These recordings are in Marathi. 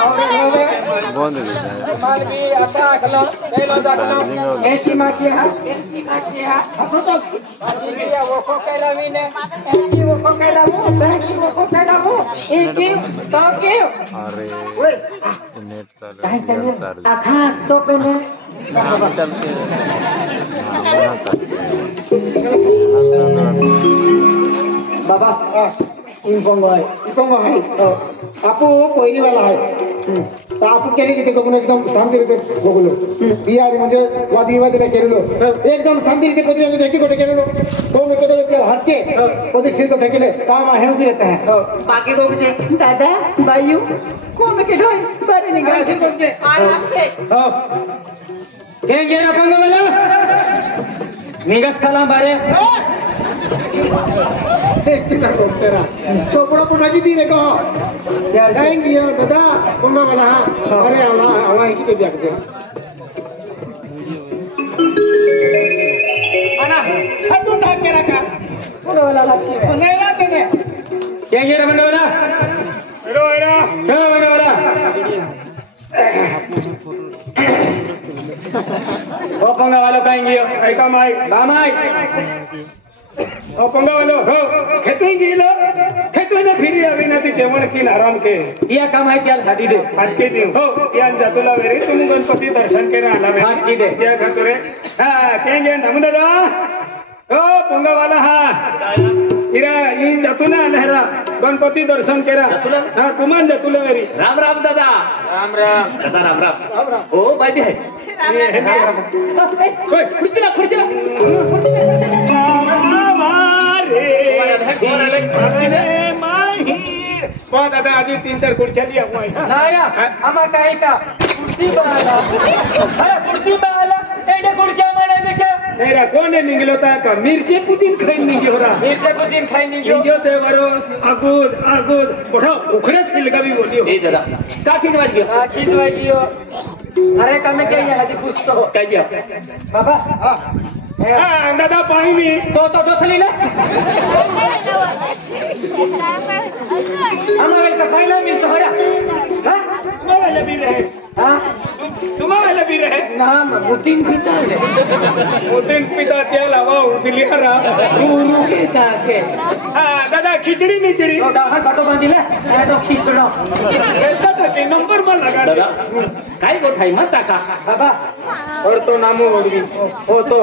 बंद माल भी आता अगला पहला जागना ऐसी माची है अब तो वो को कहला ने ऐसी वो को कहला वो एक तो के अरे नेट चालू आखा तो पहले चलते बाबा इनफॉर्म है आपू पहिली वाला है तर आपण केले की ते बघून एकदम शांतीरीते बघलो बिहारी म्हणजे वादविवादाला केलेलो एकदम शांतीरीते कधी देखी कोठे केलेलो तो मी कोठे हात के पदक्षेप तो फेकेले काम आहे उभी येत आहे बाकी दोघ जे दादा बायू को मी केलो बरे निघा कोणते हो केन गेरा पंग मला निघा सलाम बारे सोपड़ा पुना की दी देखो यार जाएंगे यार दादा पुना वाला अरे हवा की तो जाग दे अना हतू ढाक के रखा पुना वाला लक्की है पुना वाला केने क्या ये रमन वाला हेलो हेलो क्या रमन वाला ओ पंगा वालों कहेंगे ऐ कमाई कमाई ओ पंगा वालो हो खेतों गिलो खेतों ने फिरी अभी ना ती जेवण की आराम के या काम आहे त्याला हाती दे हाती दे हो या जातुला वेरी तुम्ही गणपती दर्शन केरा आला वे हाती दे त्या खातुरे हां केंगे नमुदादा ओ पंगा वाला हा इरा इन जातुला आला गणपती दर्शन केरा हां तुमान जातुला वेरी राम राम दादा राम राम दादा राम राम हो बाजी है खुर्चीला दादा आधी 3-4 खुर्च्या दी आम्हा काय का खुर्ची बाळा एवढ्या खुर्च्या म्हणायचं नाही रा कोण निघलो का मिरची पुतीन खाईन निघो रा मिरच्या पुतीन खाईन निघो ते बरो आगोद बढो उखडे सिलगावी बोलियो ए दादा का खिचवाय गियो अरे कमे क्या ये आधी पूछतो काय दिया बाबा हां दादा पाणी मी तो थलीला आम्हाला का पहिला मी सोहरा हां तुम्हाला भी रहे हां तुम्हाला भी रहे नाम मुतीन पिता त्या लावा उचली हरा गुरु के ताके हां दादा खिचडी मिचडी हां काटो बांधिला तो खिचडो ऐसा तो के नंबर में लगा दादा काय गोठाई मत का बाबा और तो नामो ओरवी हो तो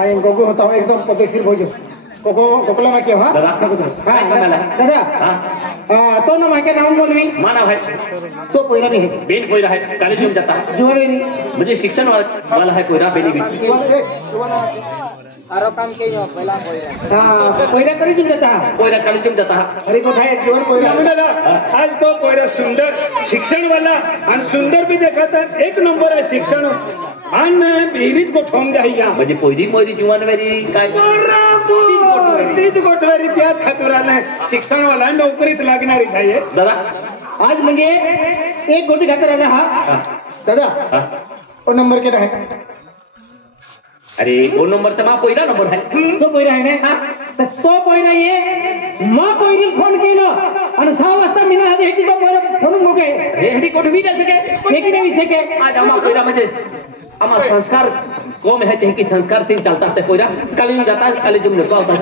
आई गोगो होता हूं एकदम पदेशीर भोजो कोकला में क्या हां दादा हां दादा हां तो ना माके नाम बोलवी माना भाई तो कोयरा नहीं है बेन कोयरा है कॉलेज में जाता है जोरे मुझे शिक्षण वाला है कोयरा बेनी भी आरो काम के यो पहिला कोयरा हां कोयरा करी तुम जाता कोयरा कॉलेज में जाता अरे कोठा है जोर कोयरा दादा आज तो कोयरा सुंदर शिक्षण वाला आणि सुंदर भी देखा था एक नंबर है शिक्षण आणि बेरीज गोठवून जाईया म्हणजे पोयरी जीवन वेरी काय तीच गोठवेरी त्या खतुराला शिक्षण वाला नोकरीत लागणारी काय दादा आज म्हणजे एक गोटी खातर हा दादा वो नंबर केला है अरे वो नंबर तो पहिला नंबर है तो पहिला है ना तो पहिला ये मां पहिली फोन केलो आणि 6 वाजता मीना आधी हेटी तो पहिला फोन मोके हेटी कोठवी जा सके हेटी नाही सके आज आम्हा पहिला म्हणजे आम्हा संस्कार कौम है कि संस्कार से चलता है कोयरा कॉलेज में जाता है कॉलेज में लगा होता है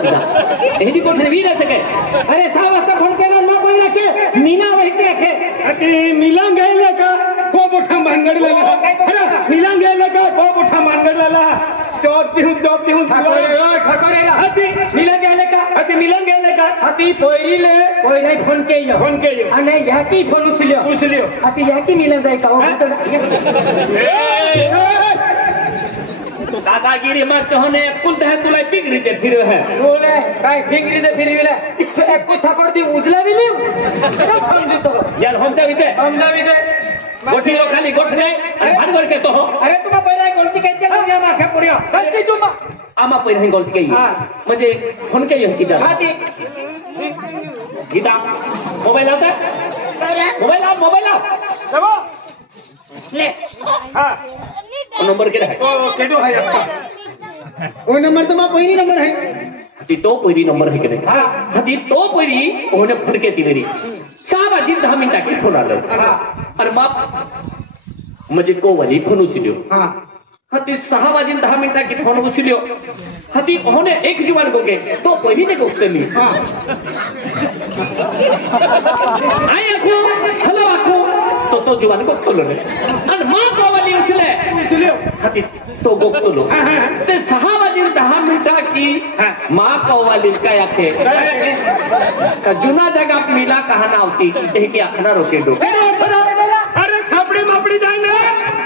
हेटी कोठवी जा सके अरे 6 वाजता फोन केलो मां पहिला के मीना वही रखे अति मिलन गेले का को मोठा मानगडलेला अरे मिलन गेले का को मोठा मानगडलेला जॉब देऊन खटोरेला हाती मिलन गेले का हाती पहिरीले फोन केयो आणि याकी फोन उचलियो हाती याकी मिलन जाय का दादागिरी मत कहने कुलत है तुला पिगरीते फिरो है बोले काय पिगरीते फिरविला एक को थपड़ दी उजला भी लियो समझी तो यार हमदा विते गोठी लो खाली गोठ रे अरे भाड करके तो हो अरे तुमा पहिला गलती केते या माखे पडियो गलती तुमा आमा पहिला गलती केई म्हणजे फोन केयो किदा हां ती गीता मोबाइल आता मोबाइल सबो ले हां नंबर केला है ओ केडो है आपका वो नंबर तो मा पहिली नंबर है ती तो पहिली नंबर है के हां ती तो पहिली ओने फोन केती मेरी 6 वाजून 10 मिनिटांनी फोन आलं आणि मग म्हणजे कोवली फोन उचल्यो हा ती 6 वाजून 10 मिनिटांनी फोन उचल्यो हा ती होणे एक जीवन गोगे तो पहिने गोगते मी आई आखो हॅलो आखो तो जीवन गोगतलो रे आणि मग कोवली उचल्यो हा ती तो गोगतलो ते 6 वाजून 10 मिनिटांनी मा कोवली काय आखे का जुना जगा मिला कहाना होती ते की आखना रोके दो अरे सापड़ी मापड़ी जाएंगे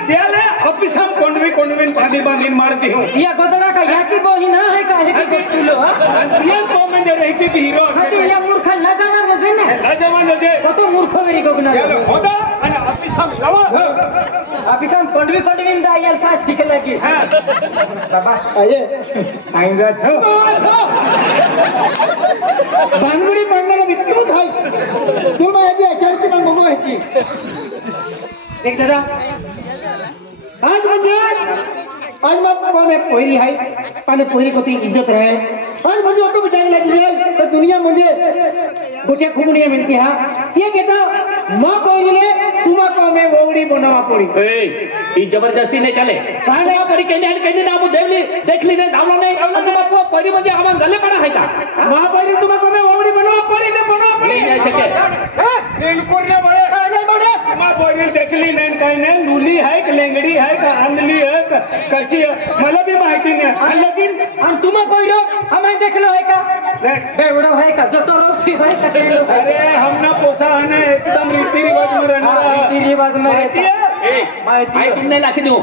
त्याले ऑफिस हम कोंडवीन बांधीन मारती हूँ या गोदरा का या की बोही ना है का है की गोतुलो ये तो मैं रहती थी हीरो हती या मूर्ख लजावा नजे ने लजावा नजे तो मूर्ख वेरी गोगना याले होदा आणि ऑफिस हम लवा ऑफिस हम कोंडवी दा याल का शिकला की बाबा आये आएंगे तो बांगुडी पडण्याला विकतो भाई तू मैं आजी अचानक पण बघू ह्याची एक जरा आज म्हणजे आज मग मैं पोहरी है पाने पोहरी को ती इज्जत रहे आज मुझे तो बिचारी लगी है तो दुनिया मुझे गोटिया खुमड़ियां मिलती है ये कहता माँ पोहरी ले तुम को मैं वोड़ी बनावा पड़ी ई जबरदस्ती नहीं चले साने परी कहने ना देवली देखली नहीं धावला नहीं तुम आपको परी म्हणजे आम्हा गले पडा है का माँ पोहरी तुम को मैं वोड़ी बनावा पड़ी नहीं सके बिल्कुल ने बड़े मां पोरी देखली नाही काही नाही लुली है कि लेंगड़ी है का अंधली है कशी है मला भी माहिती नाही लेकिन हम तुम कोइलो हमें देखलो है का बेवड़ो है का जतो रोसी है का अरे हम ना पोसा है एकदम रीति रिवाज में रहना रीति रिवाज में रहती है माहिती तुमने लाखी दो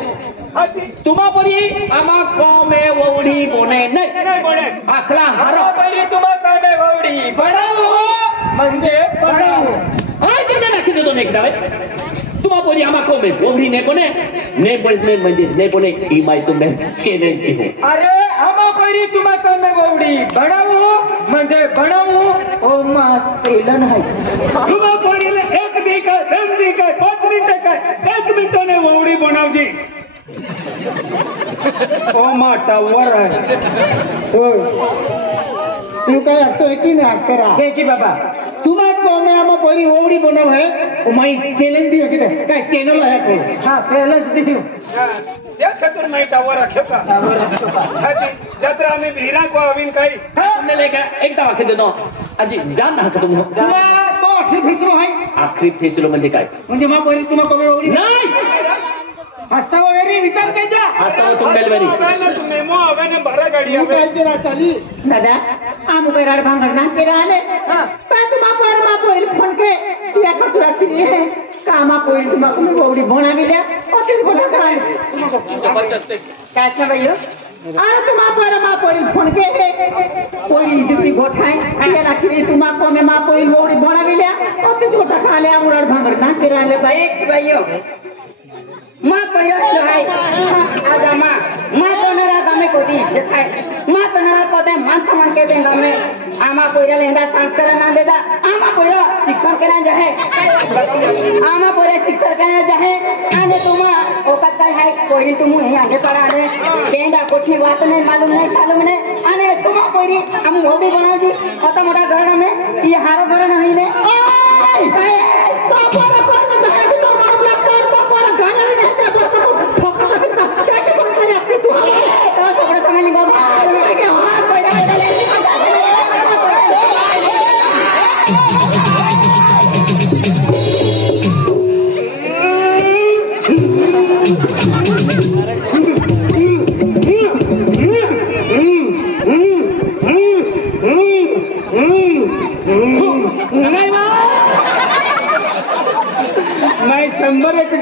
तुम्हा परी आम्हा कोमे वोडी बोने नाही बोले आखला हारो परी तुम कोमे वोडी बनाओ म्हणजे बनाओ हाय तुमने लाखी दो एक डावे तुम्हा पोरी आम्हा कोमे वोडी ने बोने म्हणजे ने बोने ई माय तुम्ही केले की हो अरे आम्हा परी तुम कोमे वोडी बनाओ म्हणजे बनाओ ओ मा तेलन है तुम्हा पोरीला एक दी काय 2 दी काय 5 मिनिट काय 1 मिनिटाने वोडी बनवजी ओ मा टावर आहे तू काय असतो की नाही करा हे की बाबा तुम्हाला को मैं आमा परी ओवडी बनाव है माई चैलेंज दी होती काय चैनल है को हां चैलेंज दी या खतर नाही टावर रखो का जत्र आम्ही भिरा को अविन काही तुमने लेके एकदा वाक्य देतो आजी जान ना का तुम्ही तो आखिर फिसलो है आखरी फेसलो म्हणजे काय म्हणजे मा परी तुम्हाला को ओवडी नाही हस्ता वगैरे विचार केजा आता तुम बेलवेरी तुम्ही मो आवे भरा गाडी तू काय तेरा चाली दादा आम बेरार भांगर ना तेरा आले पण तुम मा परी फोन के या खतरा की है कामा पोरी तुम को ओवडी बना मिल्या और तेरे बना काय जबरदस्त काय ना भैया अरे तुम मा परी फोन के पोरी जुती गोठाए ये लाखी तुम को में मा परी ओवडी बना मिल्या और तेरे गोठा खा ले आमुरार भांगर ना तेरा आले भाई भैया माँ पहिला है आजा माँ तो नरा गामे को दी देखाय माँ तो नरा को दे मान सम्मान के देंगा मैं आमा पहिला लेंदा संस्कार ना देदा आमा पहिला शिक्षण के ना जाए आमा पहिला शिक्षण के ना जाए आने तुम औकात का है कोई तुम नहीं आगे पढ़ा ले देंगा कुछ बात नहीं मालूम नहीं आने तुम पहिली हम वो भी बनाओ जी खत्म मोटा घर में ये हारो घर नहीं ने नाही 100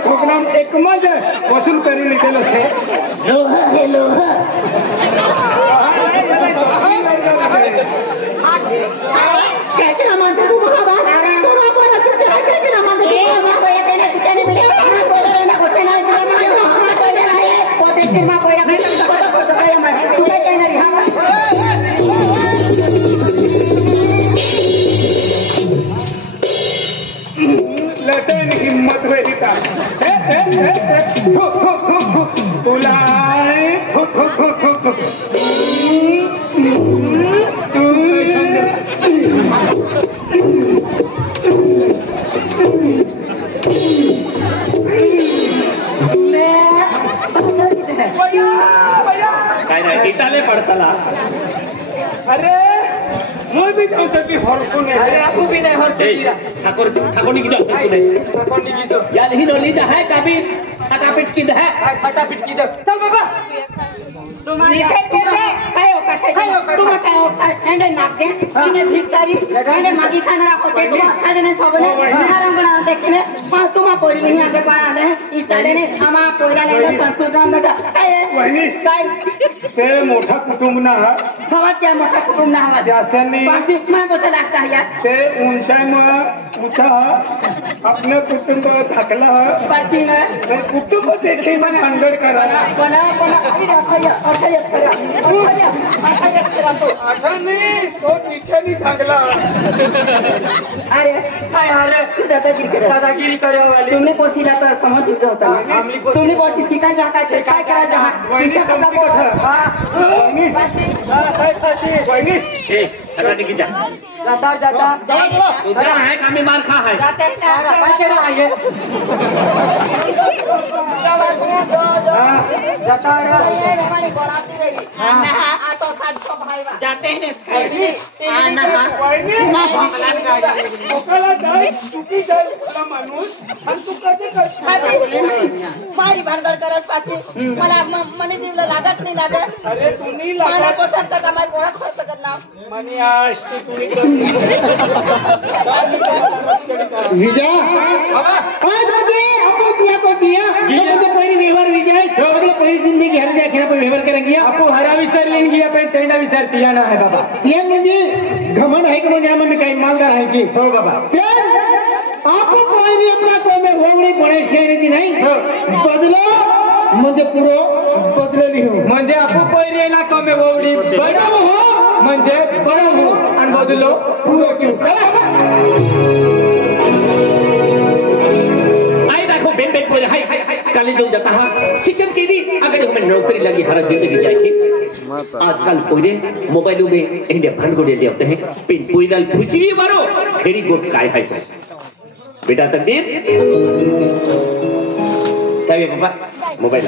ठोकना एक मज वसूल करी लिहिलेलं आहे लोहा है लोहा कैसे ना मानते तुम महाबात तुम आपको नचते हैं कैसे ना मानते ये मां को ये कहने कुछ नहीं मिले मां को ना कुछ नहीं मिले मां को ये नहीं पोते फिर मां को ये कहने मैं तू क्या कहना लटन हिम्मत वेरिता तुलाय पडताला अरे मैं भी जाऊँ तक हरको नहीं अरे आपको भी नहीं हर ठाकुर की जो याद ही डोली है काफी फटाफट की है फटाफट की चल बाबा मोठा कुटुंब ना क्या मोठा कुटुंब ना बसा लागता है यार ते ऊंचाई में ऊंचा अपने कुटुंब थकला कुटुंब देखे में अंडर करा अच्छा नहीं तो पीछे नहीं झागला अरे काय दादागिरी करे वाली तुमने पोसीला तर समज तुझं होता तुम्ही पोसी शिकाय जाता काय करायचं जाता है कामी मार खा है जाते हैं माणूस आणि तू कसे मारी भानगड करत पाशी मला मने जीवला लागत नाही लागत अरे तुम्ही मला पसंत का माझी ओळख खर्च करणार मनी आज तुम्ही विजय पहली व्यवहार विजय पहली जिंदगी हर जाए व्यवहार करेंगे आपको हरा विचार लेंगे आपण त्यांना विचार तिया ना है बाबा तिया म्हणजे घमंड आहे की म्हणजे आम्ही काही मालदार आहे की हो बाबा आपको पहली अपना कोई में होवणी पड़े शेरीची नाही बदलो म्हणजे पुरो बदलेली हो म्हणजे आपण पहिले ना कमी होवणी बडम हो म्हणजे बडम हो आणि बदलो पुरो क्यों आई देखो बेन बेन बोले हाय काली जो जाता है शिक्षण के लिए अगर हमें नौकरी लगी हर जिंदगी जाएगी आजकल कोई मोबाइलों में इंडिया फंड को दे होते हैं पिन कोईदल पूछिए मारो खेरी गोट काय है बेटा तकदीर क्या है पापा मोबाइल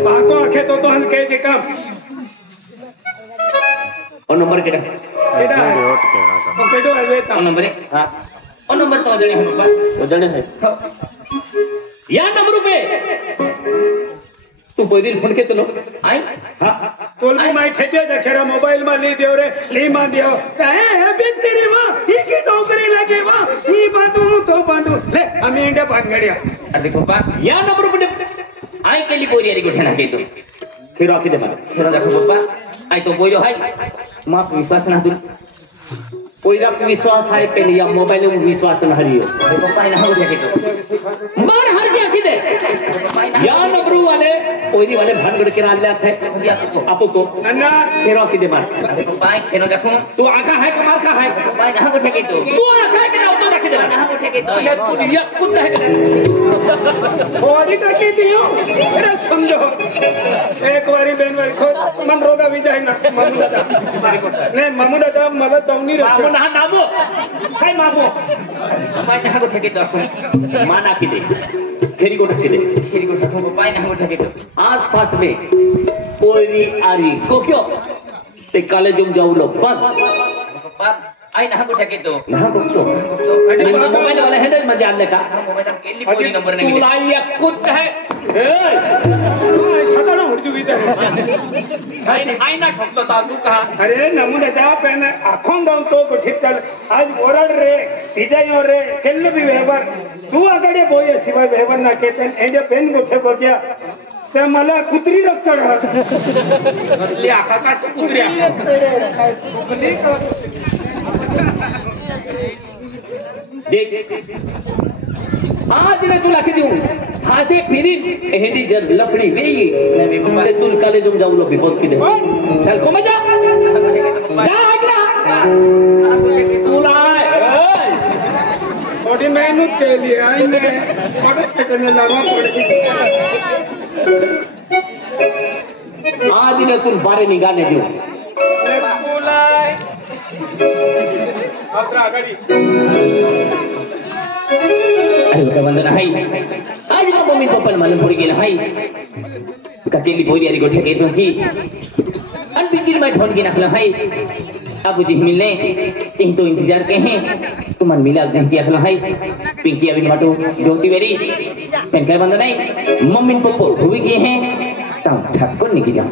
पाको आखे तो हम कह दे काम और नंबर केड़ा केड़ा ओ केडो है बेटा और नंबर हां और नंबर तो जने है पापा वो जने है या नंबर पे तू बोल फोन के तो लो आई हां तोल भी माई ठेके जखेरा मोबाइल में ली देव रे ली मा देव काहे है बेस्करी मा ही की नौकरी लगे मा ही बांधू तो बांधू ले हम इंडिया भानगड़िया अरे देखो पापा या नंबर पे आई के लिए बोरिया रे गोठना के तो फिर आके दे मार फिर देखो पापा आई तो बोलो है मां विश्वास ना तू कोई का विश्वास है पे या मोबाइल में विश्वास न हरियो देखो पाई ना हो जाके तो मार हर के आखी दे या नंबर वाले कोई वाले भानगड़ के रात ले थे आपको को अन्ना फिर आके दे मार देखो पाई खेलो देखो तू आका है कमाल का है पाई ना उठे के तो तू आका है कि ना तो रख दे ना उठे के तो ये खुद है बॉडी टकी दियो अरे समझो एक बारी बेन वाली खो मन रोगा विजय ना ममुदा नहीं ममुदा मला तवनी रख ना नामो काय मामो पाई ना उठे के तो माना की दे खेरी को ढके दे खेरी को ढको पाई ना उठे के तो आस-पास में कोई आरी को क्यों ते कॉलेज में जाऊ लो बस आई ना उठे के तो ना को क्यों मोबाइल वाला हैंडल में जान लेका मोबाइल के लिए कोई नंबर नहीं मिला ये कुछ है सदाना हुरजू विजय आई ना ठोकतो ता तू कहा अरे नमुना जा पेन आखों गांव तो ठीक चल आज ओरड रे विजय रे केल्ले भी व्यवहार तू आगडे बोये शिवाय व्यवहार ना केतन एजे पेन गोठे को गया ते मला कुत्री रक्तड ले आका का कुत्र्या देख आज ने तुला किती हासे फिरी हेंडी जर लपडी वेई ते तुल कॉलेज में जाऊ लो बिपोत की दे चल को मजा जा आगरा तुला बॉडी मेहनत के लिए आई ने बॉडी सेकंड में लगा पड़ी आज ने तुल बारे निगाने दियो बोलाय अपना आगडी अरे का बंदर है आज का मम्मी पप्पा मालूम पड़ गया है ककेली पोरी अरी गोठे के तो की अन पिंकी में फोन की नखला है अब जी मिलने इन तो इंतजार के हैं तुम मिला दे की अखला है पिंकी अभी मटो ज्योति बेरी पेन कर बंद नहीं मम्मी पप्पो हुई के हैं तब ठाकुर निकी जाओ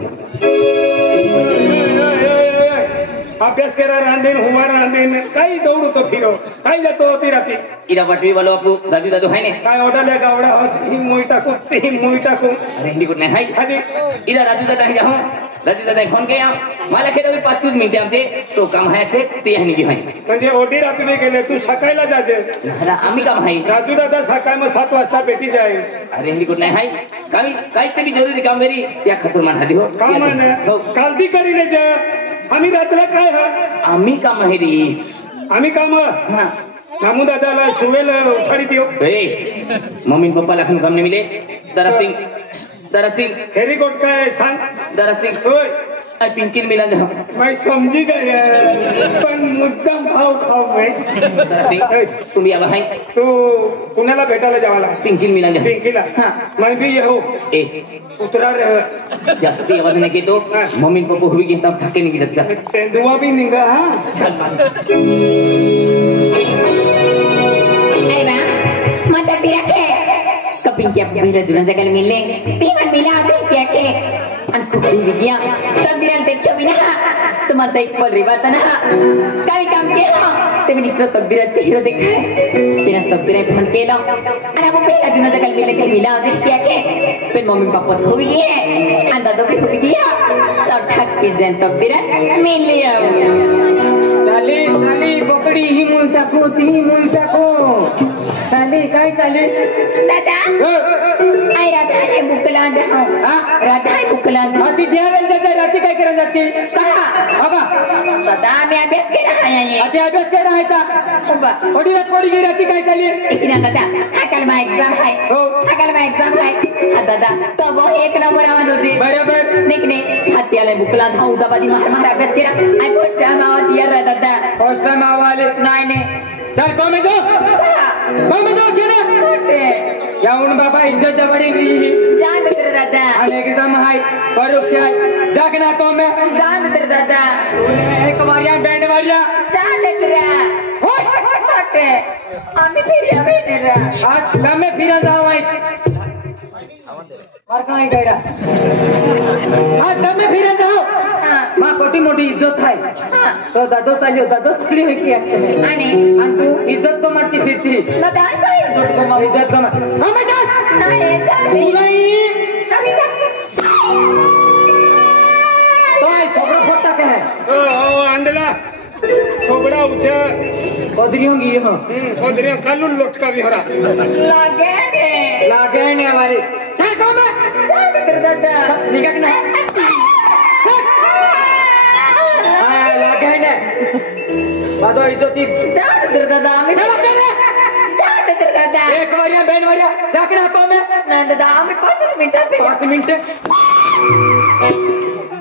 अभ्यास करा रांधेन हुआ रांधेन काही दौड़ू तो फिरो काही जातो होती राती इरा वाटवी वालो आपको दादी दादू है ने काय ओडाले गावडा होत ही मोईटा को ती मोईटा को अरे हिंदी कुछ नहीं है आदि इरा दादू दादा जाओ दादी दादा फोन किया मला खेळ 5 मिनिटे आमचे तो काम आहे ते ते आहे निघी आहे म्हणजे ओटी रात्री नाही गेले तू सकाळला जाते अरे आम्ही काम आहे राजू दादा सकाळ मग 7 वाजता भेटी जाय अरे हिंदी कुछ नहीं है काही काहीतरी जरुरी काम मेरी त्या खतर मान हादी हो काम काल बी करीले जा आम्ही रात्र काय हा आम्ही काम आहे री आम्ही काम हां नामू दादाला सुवेल उठाडी देऊ ए मम्मी पप्पा लाखन काम नहीं मिले दरा सिंह हेरी गोट काय सांग दरा सिंह होय आई पिंकी मिला जा मैं समझी गए पण मुद्दाम भाव खाऊ मैं तुम्ही आवा है तू कुणाला भेटायला जावाला पिंकी मिला जा पिंकीला हां मैं भी ये हो ए उतरा जास्ती आवाज नहीं की तो मम्मी पप्पा हुई के तब थके नहीं गिरता तेंदुआ भी निंगा हां अरे वाह मत बिरा के कपिंग के अपने बिरा दुना जगल मिले तीन मिला दे क्या के अनकुटी विज्ञा तकदीरन देखो बिना तुम आता एक पल रिवात ना काही काम केलं ते मी नित्र तकदीराचे हिरो देखाय बिना तकदीरा फोन केलं आणि आपण पहिला दुना जगल मिले के मिला दे क्या के फिर मम्मी पापा हो गई है अंदा दो भी हो गया तब ठक के जन तकदीरा मिल लिया चाली चाली पकडी ही मूल टाकू ती मूल टाकू चाली काय चाली दादा आई राधा ने बुकला जाओ राधा ने बुकला जाओ आधी द्यावेल जाते रात्री काय करा जाते कहा बाबा दादा मैं अभ्यास के रहा है आधी अभ्यास काय राहायचा बाबा थोडी रात पडी गेली रात्री काय चाली इतना दादा अकल में एग्जाम है हो अकल में एग्जाम है दादा तो वो एक नंबर आवाज होती बरोबर निकने हत्याले बुकला जाओ उदाबादी मार अभ्यास केला आई पोस्ट टाइम आवाज यार रहा दादा फर्स्ट टाइम आवाले नाही ने चल कमे दो केना या उन बाबा इज्जत जबरी गई जान तेरे दादा आणि एग्जाम हाय परीक्षा जागना तो मैं जान तेरे दादा एक वारिया बैंड वारिया जान तेरा होट आम्ही फिर आवे तेरा आज गमे फिरा जाऊ आई मार काय गैरा आज गमे फिरा जाऊ मां कोटी मोठी इज्जत आहे तो दादो चालियो दादो चाली होई की आणि तू इज्जत को मारती फिरती दादा काय इज्जत को मार हमें जा नाही जाते तो आई छोकरा फोटा के है ओ अंडला थोबड़ा उचा सोदरियों की हो सोदरिया कालू लटका भी हरा लागे ने हमारी चल को मैं तेरे दादा निकल ना लागे ने बादो इज्जती जान तेरे दादा आम्ही जान तेरे दादा एक वारिया बैंड वारिया जाके ना मैं ना दादा आम्ही 5 मिनिट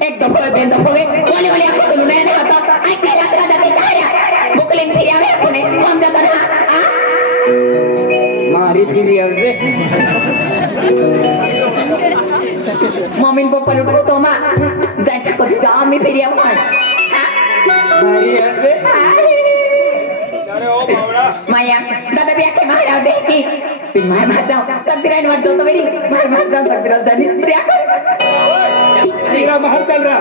एक दफा बेन दफा वाले वाले आपको तो मैं नहीं आता आई क्या रात रात आते क्या बुकलिंग फिर आवे आपने हम जाता ना हां मारी फिरी आवजे मम्मी पप्पा लुटो तो मां जाता को गांव में फिर आवे मारी आवजे अरे ओ बावड़ा माया दादा भी आके मार आवे की फिर मार जाओ तकदीरान मत दो तो मेरी मार जाओ तकदीरान जानी क्या कर तेरा बाहर चल रहा